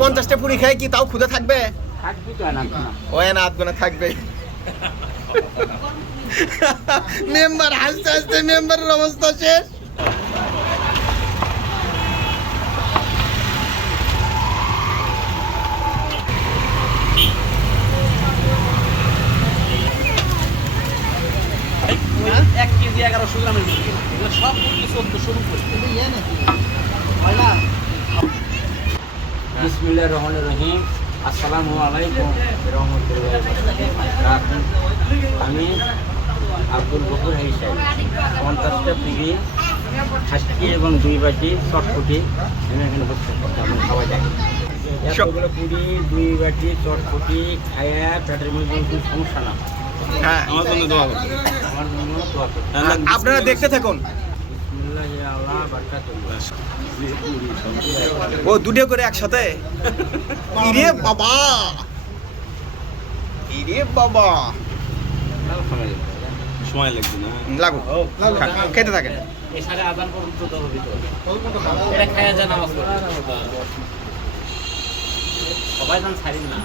পঞ্চাশটা পুরি খেয়ে কি তাও ক্ষুদে থাকবে? থাকবি তো ও না আধগুনা থাকবে। মেম্বার হাসতে হাসতে মেম্বারের অবস্থা শেষ। এক কেজি এগারোশো গ্রামের সব চোদ্দশো রুপি। বিসমিল্লাহ রহমান রহিম। আসসালামু আলাইকুম রহমতুল্লাহ আমি আব্দুল গফুর হিসাব পঞ্চাশটা হাসকি এবং দুই বাটি চটপটি আমি এখানে বসে আমি খাওয়া যায় এতগুলো পুরি দুই বাটি চটপটি খায়া পেটের মধ্যে কোনো সমস্যা না। হ্যাঁ আমার জন্য দোয়া করুন আমার জন্য দোয়া করবেন। আপনারা দেখতে থাকুন বিসমিল্লাহ ইয়া আল্লাহ বারাকাতুল্লাহ ও দুটো করে একসাথে? ইরে বাবা! ইরে বাবা! সময় লাগবে না। লাগুক খেতে থাকেন। সবাই ছাড়িন না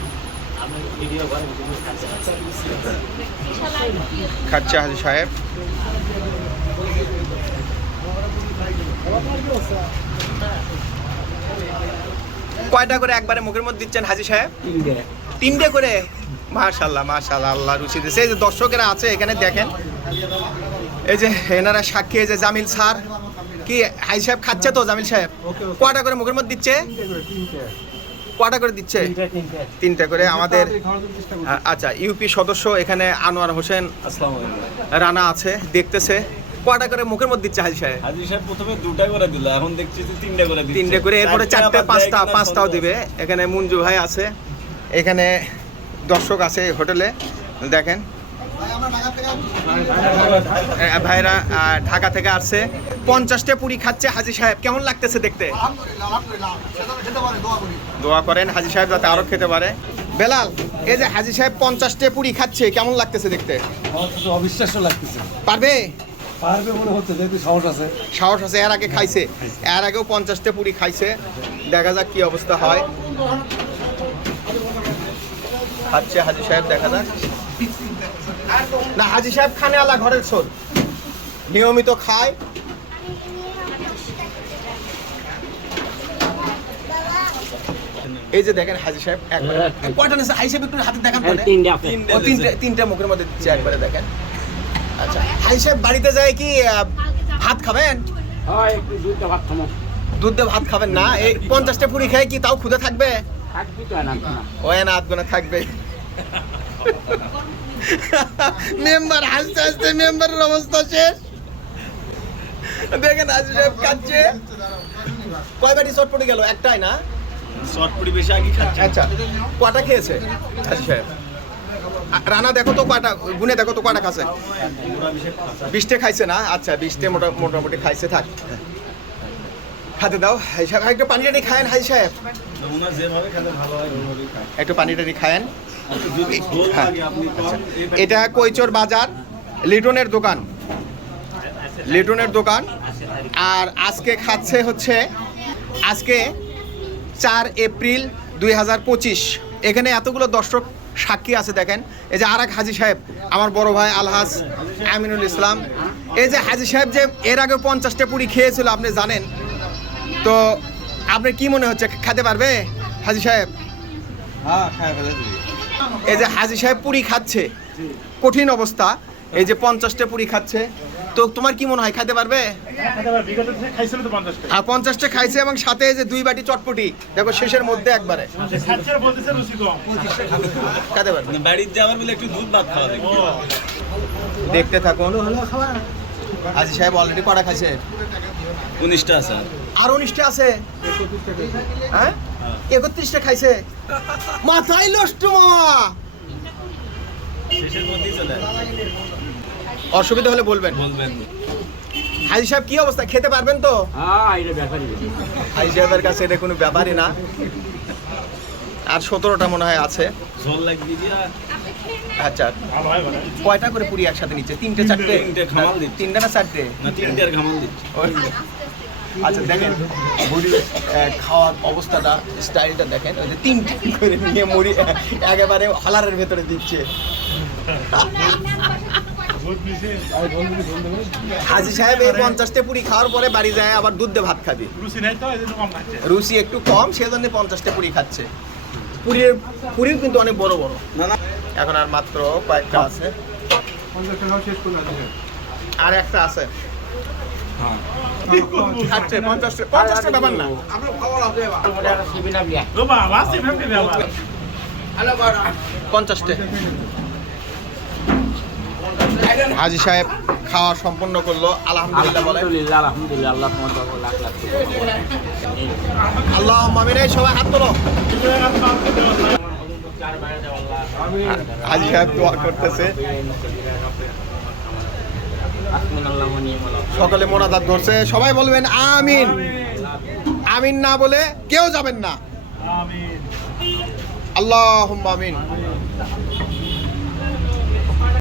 খাচ্ছে হাজি সাহেব। কয়টা করে একবারে মুখের মধ্যে দিচ্ছেন হাজি সাহেব? তিনটে। করে? মাশাল্লাহ মাশাল্লাহ আল্লাহ রুচি দিচ্ছে এই যে দর্শকেরা আছে এখানে দেখেন। এই যে এনারা সাক্ষী এই যে জামিল স্যার। কি হাজি সাহেব খাচ্ছে তো জামিল সাহেব? কয়টা করে মুখের মধ্যে দিচ্ছে? কয়টা করে দিচ্ছে? তিনটা করে আমাদের আচ্ছা ইউপি সদস্য এখানে আনোয়ার হোসেন রানা আছে দেখতেছে। কয়টা করে মুখের মধ্যে দিচ্ছে হাজি সাহেব? হাজি সাহেব প্রথমে দুটা করে দিল এখন দেখছি যে তিনটা করে দিচ্ছে। তিনটে করে এরপরে চারটে পাঁচটা পাঁচটাও দিবে। এখানে মঞ্জু ভাই আছে এখানে দর্শক আছে হোটেলে। দেখেন। ভাইরা ঢাকা থেকে আসছে। পঞ্চাশটা পুরি খাচ্ছে হাজি সাহেব। কেমন লাগতেছে দেখতে? দোয়া করেন হাজি সাহেব যাতে আরও খেতে পারে। বেলাল এই যে হাজি সাহেব পঞ্চাশটা পুরি খাচ্ছে কেমন লাগতেছে দেখতে? অবিশ্বাস্য লাগতেছে। পারবে? পারবে মনে হচ্ছে যেহেতু সাহস আছে। সাহস আছে এর আগে খাইছে। এর আগেও পঞ্চাশটা পুরি খাইছে। দেখা যাক কি অবস্থা হয়। খাচ্ছে হাজি সাহেব দেখা যাক। না হাজি সাহেব খানে আলা ঘরের নিয়মিত খায়। এই যে দেখেন হাজি সাহেব একবারে কয়টা নিছে হাজি সাহেব একটু হাতে দেখান তিনটে তিনটে তিনটে মুখের মধ্যে দিচ্ছে একবারে দেখেন। আচ্ছা হাজি সাহেব বাড়িতে যায় কি ভাত খাবেন? হয় একটু দুইটা ভাত খামো দুধ দিয়ে ভাত খাবেন না? এই পঞ্চাশটা পুরি খেয়ে কি তাও ক্ষুদে থাকবে? থাকবি তো না আধ গোনা থাকবে। মেম্বার হাসতে হাসতে মেম্বারের অবস্থা শেষ। দেখেন হাজি সাহেব কাচ্ছে কয় বাটি চটপটি গেল? একটাই না? চটপটি বেশি আগে খাচ্ছে। আচ্ছা কটা খেয়েছে হাজি সাহেব? রানা দেখো তো কয়টা গুনে দেখো তো কয়টা খাচ্ছে? বিশটে খাইছে না? আচ্ছা বিশটে মোটা মোটামুটি খাইছে থাক। খাতে দাও। হাই সাহেব একটু পানি টানি খায়েন হাই সাহেব। একটু পানি টানি খায়েন। হ্যাঁ। এই এটা কৈচর বাজার লিটনের দোকান। লিটনের দোকান। আর আজকে খাচ্ছে হচ্ছে আজকে চার এপ্রিল দুই হাজার পঁচিশ। এখানে এতগুলো দর্শক সাক্ষী আছে দেখেন। এই যে আর এক হাজি সাহেব আমার বড় ভাই আলহাজ আমিনুল ইসলাম। এই যে হাজি সাহেব যে এর আগে পঞ্চাশটা পুরি খেয়েছিল আপনি জানেন? তো আপনার কি মনে হচ্ছে খেতে পারবে হাজি সাহেব? হ্যাঁ এই যে হাজি সাহেব পুরি খাচ্ছে। কঠিন অবস্থা। এই যে পঞ্চাশটা পুরি খাচ্ছে। তো তোমার কি মনে হয় খাইতে পারবে? আর পঞ্চাশটা খাইছে এবং সাথে যে দুই বাটি চটপটি দেখো শেষের মধ্যে একবারে। খাইতে পারবে। মানে বাড়ির যাওয়ার বলে একটু দুধ ভাত খাওয়া দেখতে থাকুন হাজি সাহেব অলরেডি কটা খাইছে। উনিশটা আছে আর। উনিশটা আছে? হ্যাঁ? একত্রিশটা খাইছে। মাথায় নষ্ট মামা। শেষের মধ্যেই চলে আসবে। অসুবিধা হলে বলবেন বলবেন হাজি সাহেব কি অবস্থা খেতে পারবেন তো হ্যাঁ হাজি সাহেবের কাছে এটা কোনো ব্যাপারই না আর সতেরোটা মনে হয় আছে আচ্ছা কয়টা করে পুরি একসাথে নিচ্ছে তিনটে চারটে তিনটে না চারটে না তিনটে আর ঘামাল দিচ্ছে আচ্ছা দেখেন মুড়ি খাওয়ার অবস্থাটা স্টাইলটা দেখেন ওই যে তিনটি করে নিয়ে মুড়ি একেবারে হলারের ভেতরে দিচ্ছে হাজি সাহেব এই পঞ্চাশটা পুরি খাওয়ার পরে বাড়ি যায় আবার দুধ দিয়ে ভাত খাবি। রুচি একটু কম সেজন্য পঞ্চাশটা পুরি খাচ্ছে। পুরীর পুরিও কিন্তু অনেক বড় বড়। এখন আর মাত্র কয়েকটা আছে। আর একটা আছে। খাচ্ছে পঞ্চাশটা পঞ্চাশটা ব্যাপার না সিবিনা বিয়া পঞ্চাশটা হাজি সাহেব খাওয়া সম্পন্ন করল আলহামদুলিল্লাহ আলহামদুলিল্লাহ আল্লাহ তোমার লাখ লাখ আল্লাহ মামিন সবাই হাত তোলো। চার বাইরে দেওয়া আল্লাহ। হাজি সাহেব দোয়া করতেছে। সকালে মোনাজাত ধরছে। সবাই বলবেন আমিন। আমিন না বলে কেউ যাবেন না। আল্লাহ আমিন।